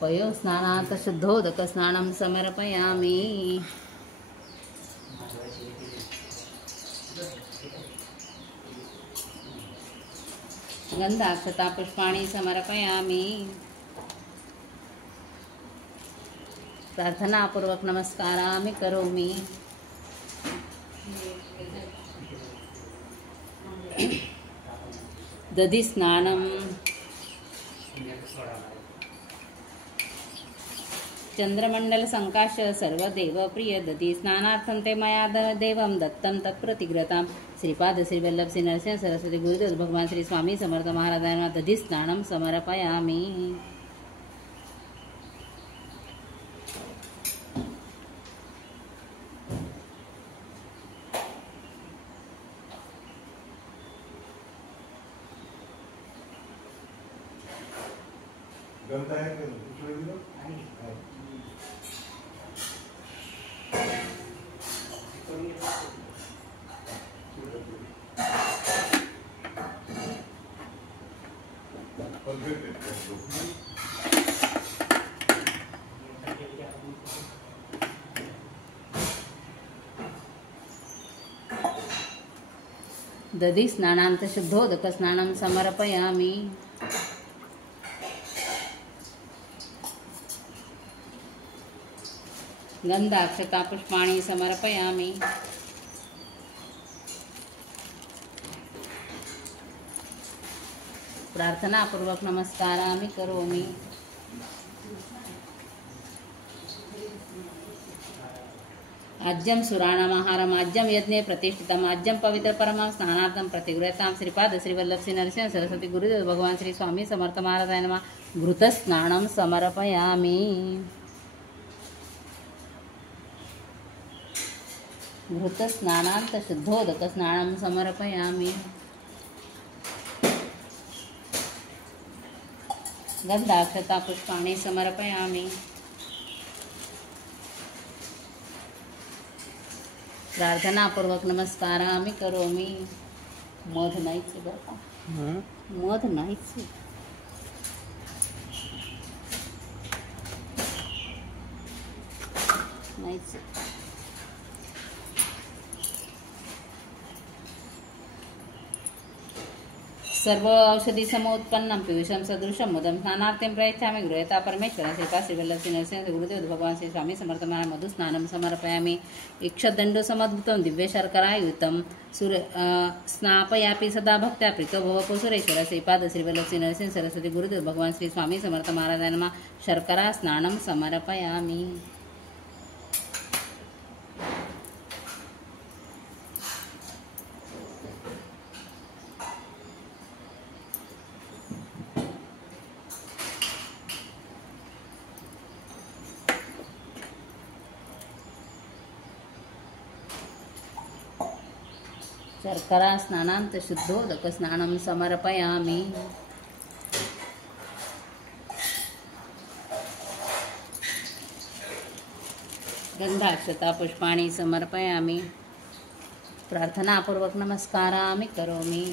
पयोस्नानात् शुद्धोदकस्नानं समर्पयामि। गन्धाक्षतापुष्पाणि समर्पयामि। प्रार्थनापूर्वक नमस्कारामि करोमि। दधिस्नानं चन्द्रमण्डलसङ्काश सर्वदेवप्रिय दधिस्नानार्थं ते मया देवं दत्तं तत्प्रतिग्रतां श्रीपाद श्रीवल्लभ श्री नरसिंह सरस्वती गुरुदेव भगवान श्री स्वामी समर्थ महाराजांना दधिस्नानं समर्पयामि। दधिस्नानात् शुद्धोदकस्नानं समर्पयामि। गन्धाक्षतापुष्पाणि समर्पयामि। प्रार्थनापूर्वक नमस्कारामि करोमि। आज्यं सुराणामाहारम् आज्यं यज्ञे प्रतिष्ठितम् आज्यं पवित्र परमं स्नानार्थं प्रतिगृह्यतां श्रीपाद श्रीवल्लभ श्री नरसिंह सरस्वती गुरुदेव भगवान श्री स्वामी समर्थ महाराजाय नमः। घृतस्नानं समर्पयामि। घृतस्नानात् शुद्धोदकस्नानं समर्पयामि। गन्धाक्षतापुष्पाणि समर्पयामि। प्रार्थनापूर्वक नमस्कारामि करोमि। मध नाहीच बरं का, मध नाहीच नाहीच। सर्व औषधी समोत्पन्नं पीयूषं सदृशं मुदं स्नानार्थं प्रयच्छामि। गृह्यता परमेश्वर श्रीपाद श्रीवल्लभ श्री नरसिंह गुरुदेव भगवान श्री स्वामी समर्थ महाराज मधुस्नानं समर्पयामि। इक्षदण्डसमद्भुतं दिव्यशर्करायुतं स्नापयापि सदा भक्त्या प्रीतो भवतु सुरेश्वर श्रीपाद श्रीवल्लभ श्री नरसिंह सरस्वती गुरुदेव भगवान श्री स्वामी समर्थ महाराजाय नमः। शर्करा स्नानं समर्पयामि। शर्करा स्नानात् शुद्धोदकस्नानं समर्पयामि। गन्धाक्षतापुष्पाणि समर्पयामि। प्रार्थनापूर्वक नमस्कारामि करोमि।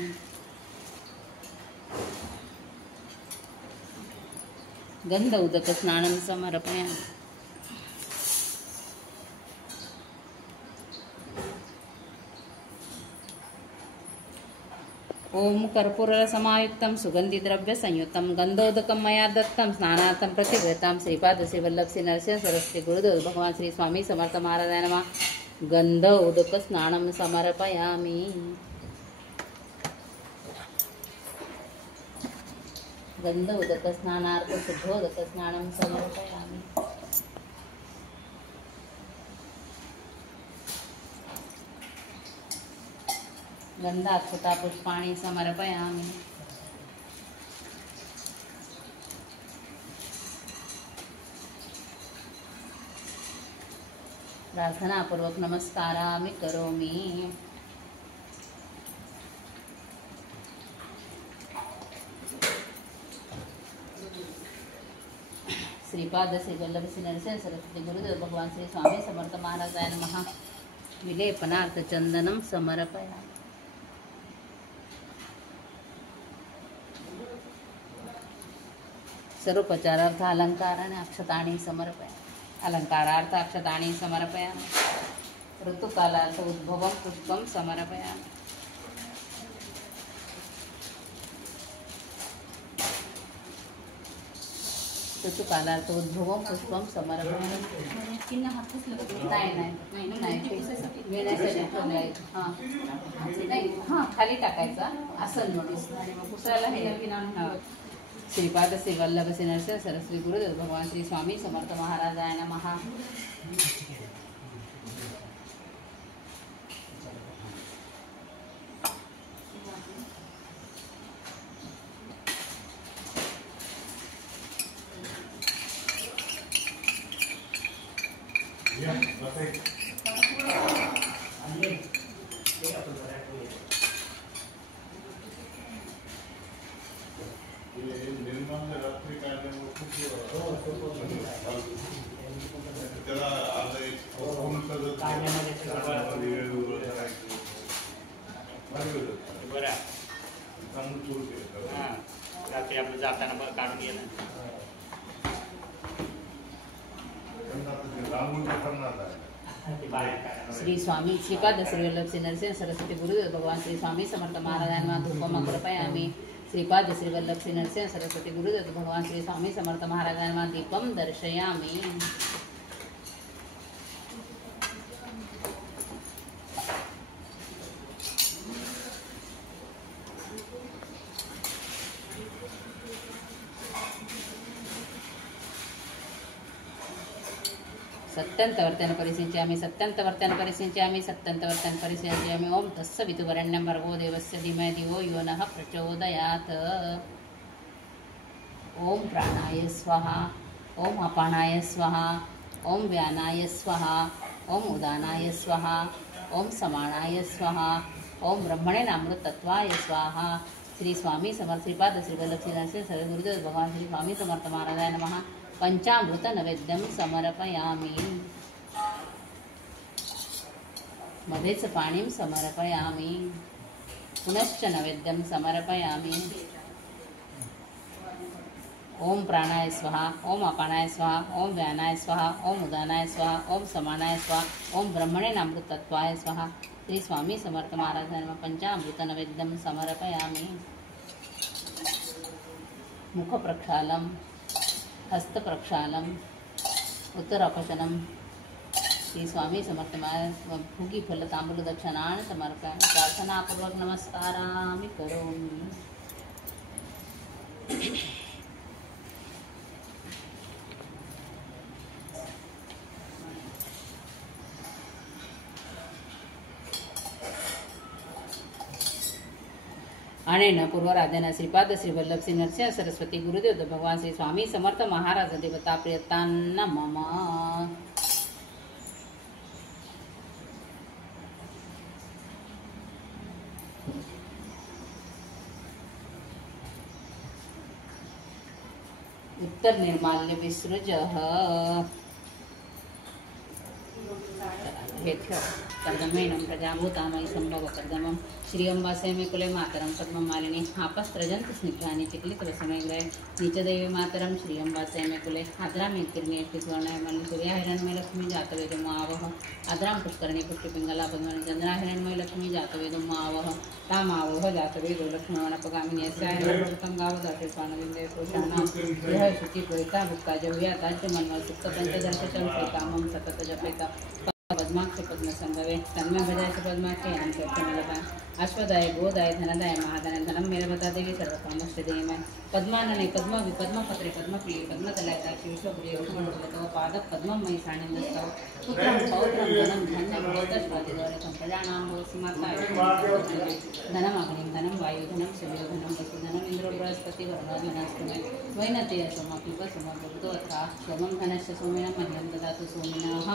गन्ध उदकस्नानं समर्पयामि। ओम कर्पूरसमायुक्तं सुगन्धिद्रव्यसंयुक्तं गन्धोदकं मया दत्तं स्नानार्थं प्रतिगृह्यतां श्रीपाद श्रीवल्लभ श्री नरसिंह सरस्वती गुरुदेव भगवान श्री स्वामी समर्थ महाराजाय नमः। गन्ध उदकस्नानं समर्पयामि। गन्ध उदकस्नानार्थं शुद्धोदकस्नानं समर्पयामि। गन्धाक्षतापुष्पाणि समर्पयामि। प्रार्थनापूर्वक नमस्कारामि करोमि। श्रीपाद श्रीवल्लभ श्री नरसिंह सरस्वती गुरुदेव भगवान श्री स्वामी समर्थ महाराजाय नमः। विलेपनार्थ चंदनं समर्पयामि। सर्वोपचारार्थ अलंकाराने अक्षतानि समर्पयामि. अलंकारार्थ अक्षतानि समर्पयामि. ऋतुकालार्थ उद्भवं पुष्पं समर्पयामि. ऋतुकालार्थ उद्भवं पुष्पं समर्पयामि. हां खाली टाकायचा असं नोटीस आणि मग पुसायला हे नवीन आणून. श्रीपाद श्री वल्लभ श्री नरसिंह सरस्वती गुरुदेव भगवान श्री स्वामी समर्थ महाराजाय नमः. रात्री आपलं जाताना बरं काढून गेलं. श्री स्वामी श्रीपाद श्री वल्लभ श्री नरसिंह सरस्वती गुरुदेव भगवान श्री स्वामी समर्थ महाराजांना धूपम अग्रपयामि. श्रीपाद श्री वल्लभ श्री नरसिंह सरस्वती गुरुदेव भगवान श्री स्वामी समर्थ महाराजांना दीपम दर्शयामि. सत्यंतवर्तन परिसिंचामि. सत्यंतवर्तन परिसिंचामि. सत्यंतवर्तन परिसिंचामि. ओम तत्सवितुर्वरेण्यं भर्गो देवस्य धीमहि धियो यो नः प्रचोदयात्. ओम प्राणाय स्वाहा. ओम अपानाय स्वाहा. ओम व्यानाय स्वाहा. ओम उदानाय स्वाहा. ओम समानाय स्वाहा. ओम ब्रह्मणेनामृतत्वाय स्वाहा. श्री स्वामी समर्थ श्रीपाद श्री वल्लभ श्री नरसिंह सरस्वती गुरुदेव भगवान श्री स्वामी समर्थ महाराजाय नमः. पंचामृत नैवेद्यम समर्पयामि. मध्येच पाणीं समर्पयामि. पुनश्च नैवेद्यम समर्पयामि. ओम प्राणाय स्वाहा. ओम अपानाय स्वाहा. ओम व्यानाय स्वाहा. ओम उदानाय स्वाहा. ओम समानाय स्वाहा. ओम ब्रह्मणेनामृतत्वाय स्वाहा. श्री स्वामी समर्थ महाराजांना पंचामृत नैवेद्यम समर्पयामि. मुख प्रक्षालम. हस्त प्रक्षालम. उत्तरापचनम. श्री स्वामी समर्थ भुगी फल तांबूल दक्षिणान समर्पयामि. प्रार्थनापूर्वक नमस्कारामि करोमि. अनेन पूर्वराधना श्रीपाद श्री वल्लभ श्री नरसिंह सरस्वती गुरुदेव भगवान श्री स्वामी समर्थ महाराज देवता प्रियतांना मम. उत्तर निर्माल्य विसृजः. कर्दमेनं प्रजाभूतामयि संभव कर्दमं श्रीअम्बासे मे कुले मातरं पद्ममालिनी आपस्त्रजन्त स्निग्धानि चिक्लितरसमयग्रहे नीचदेवी मातरं श्रीअम्बासे मे कुले आद्रामे किरणीयस्वर्णयमलि सूर्याहिरण्मय लक्ष्मी जातवेदं आवह. आद्रां पुष्करणी पुष्टिपिङ्गला पद्मनि चन्द्राहिरण्मय लक्ष्मी जातवेदं आवह. तामावह जातवेदो लक्ष्मणपगामिनी यस्याहिरण्यं गावदाशेपानविन्दे पुरुषाणां यः शुचिपुरिता भुक्ता जव्या ताज्यमन्मय सुप्तपञ्चदर्शचं श्रीकामं सतत जपेत. पद्माक्ष पद्मसंभवे तन्मे भजाय पद्माक्ष यांचलता. अश्वदाय गोदाय धनदाय महादाय धनम मेरवता देवी सर्वकामश्चदेमय. पद्मानने पद्मवि पद्मपत्रे पद्मप्रिय पद्मतलयताक्षि विश्वप्रिय विष्णुमण्डलतो पादः पद्ममयि सानिन्दस्तव. पुत्रं पौत्रं धनं धन्यं भवतस्वादिगौरकं प्रजानां भवसि माता. धनमग्निं धनं वायुधनं सूर्योधनं वसुधनम् इन्द्रो बृहस्पति वरुणोधनस्तमे. वैनतेय सोमपिब सोमप्रभुतो अथा सोमं धनस्य सोमेन मह्यं ददातु सोमिनः.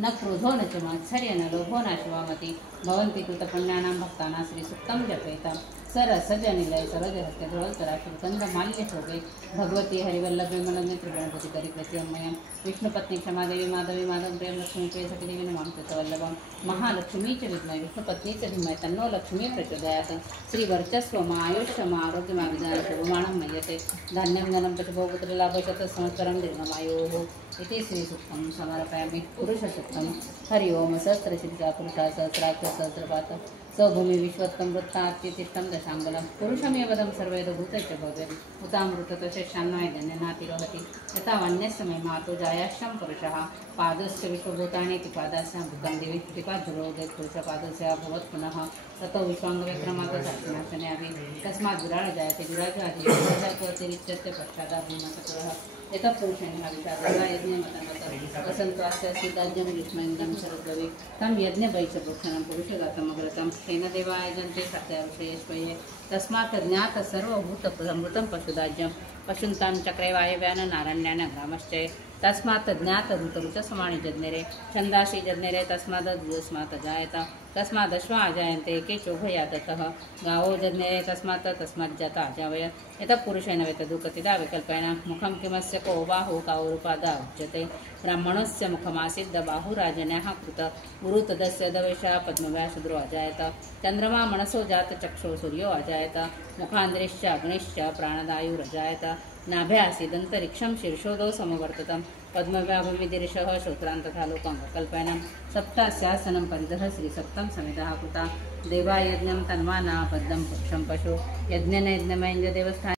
न क्रोधो न च मात्सर्य न लोभो न शिवामति. भवन्ति कृतपुण्यानां भक्तानां श्रीसुक्तं जपेत. सरस जनिलय सरोज हस्ते धोलतराशुकंद माल्य शोभे भगवती हरिवल्लभे मनोनेत्र गणपति करिप्रति अम्मयम विष्णुपत्नी क्षमादेवी माधवी माधव प्रेम लक्ष्मी प्रिय सखीदेवी नमामि वल्लभम महालक्ष्मी च विद्महे विष्णुपत्नी च धीमहि तन्नो लक्ष्मी प्रचोदयात् श्रीवर्चस्वम आयुष्यम आरोग्यमाविदान शुभमाणं मय्यते धान्यं धनं पशुभोगपुत्रलाभशत संवत्सरं दीर्घमायोः इति श्रीसूक्तं समर्पयामि पुरुषसूक्तं हरि ओम सहस्रशीर्षा पुरुषा सहस्राक्ष सहस्रपात सौभूमि विश्वत्तं वृत्तात्यतिष्ठं दशाङ्गलं पुरुषमेवदं सर्वैदभूतैश्च भवेत् उतामृततशेषान्वयधन्यनातिरोहति यथा वन्यस्य महिमातो जायाश्रं पुरुषः पादस्य विश्वभूतानि इति पादस्य भूतं दिवि त्रिपाज्जुरोदेत् पुरुषपादस्य भवत् पुनः ततो विश्वाङ्गविक्रमात् साक्षिणाशनयामि तस्मात् विराड जायते विराजातिरिच्यस्य पश्चादाभिमतपुरः यतः पुरुषेण हविषादः यज्ञमतनत वसन्त्वास्य सीताज्यं ग्रीष्मेन्द्रं शरद्भवे तं यज्ञवैश्यपुरुषणं पुरुषगातमग्रतं तेन देवायजन्ते सत्याविषयेष्वये तस्मात् ज्ञात सर्वभूतमृतं पशुदाज्यं पशुन्तां चक्रे वायव्यान नारण्यान ग्रामश्चये तस्मात् ज्ञात ऋतसमानि जज्ञरे छन्दांसि जज्ञरे तस्मात् जायत तस्मादश्वा जायन्ते के चोभयादतः गावो जज्ञरे तस्मात् जाता अजावय यतः पुरुषेण वेतदुकतिदा विकल्पेन मुखं किमस्य को बाहु कावरूपादा उच्यते ब्राह्मणस्य मुखमासीद् बाहुराजन्याः कृत गुरु तदस्य दवेशः पद्मव्यासुद्रो अजायत चन्द्रमा मनसो जात चक्षो सूर्यो अजायत मुखान्द्रिश्च अग्निश्च प्राणदायुरजायत नाभ्यासीदन्तरिक्षं शीर्षोदौ समवर्ततं पद्मव्याभूमिदिर्षः श्रोत्रान् तथा लोकं विकल्पेन सप्तास्यासनं परितः श्रीसप्तं समितः कृता देवायज्ञं तन्वाना बद्धं पुरुषं पशु यज्ञेन यज्ञमयञ्जदेवस्थाने